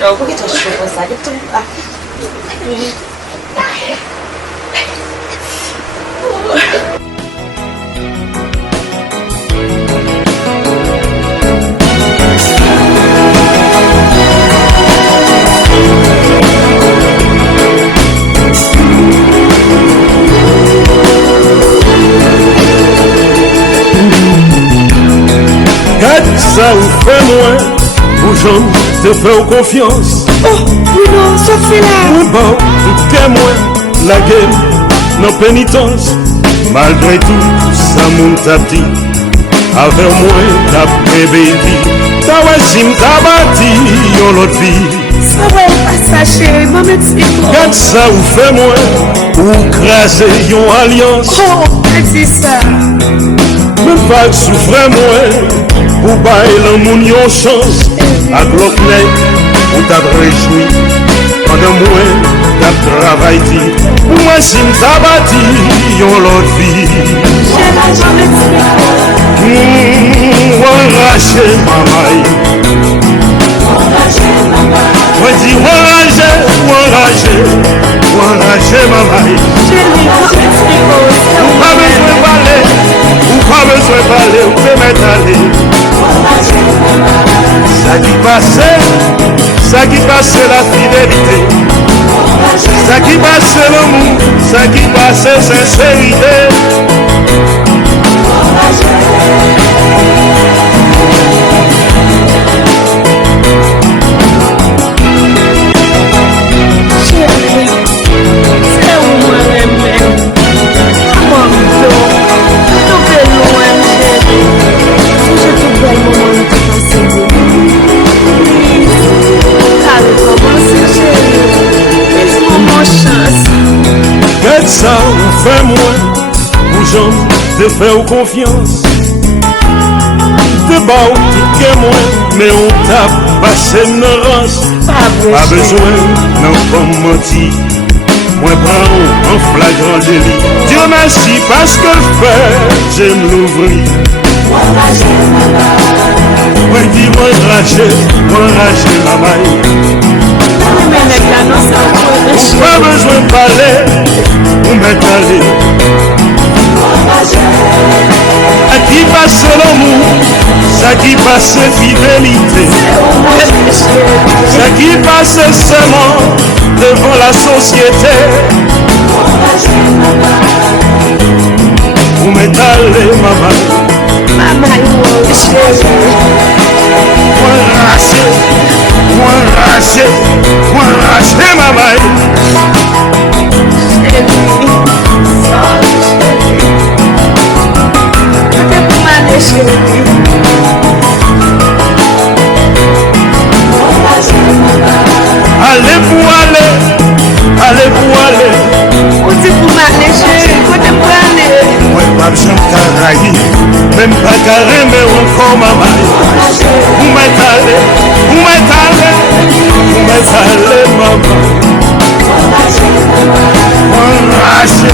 Por que tu acha que eu vou passar? Ça ou fait moins, pour gens te faire confiance. Oh, non, Sophie là. Oui, bon, que moi, la game, non pénitence. Malgré tout, ça monte à petit. Avec moi, ta baby. Ta voisine t'a bâti, yon l'autre vie. Ça va pas ça, chérie, maman, dis-moi. Quand ça ou fait moins, ou craser yon alliance. Oh, dis ça. Même pas souffrir moins. Ou bail l'amour yon chance. A glocney, ou t'a réjoui. Pendant moi, t'a travaillé. Ou moi, si m't'a bâti, yon l'autre vie. Ou enragé, maman. Moi, dis, ou enragé, maman. Ou pas besoin de parler, ou pas besoin de parler, ou peut mettre aller. Ça qui passe la fidélité, ça qui passe l'amour, ça qui passe sincérité. Ça ou fait moins, pour gens te faire confiance. De bas tout que moins, mais on t'a passé une race. Pas besoin, non pas menti. Moi prends en flagrant délit. Dieu merci parce que le fait, j'aime l'ouvrir. Moi dis moi raché ma maille. Pas besoin de parler, ou m'être allé. Ça qui passe l'amour, ça qui passe fidélité, ça qui passe seulement devant la société. Ou m'être allé, maman. Maman, moi raché, maman. Allez pour aller. On dit pour m'aller, chérie, côté pour aller. Ouais, pas besoin de carré, même pas carré, mais encore maman. Où m'est allé, maman. On raché.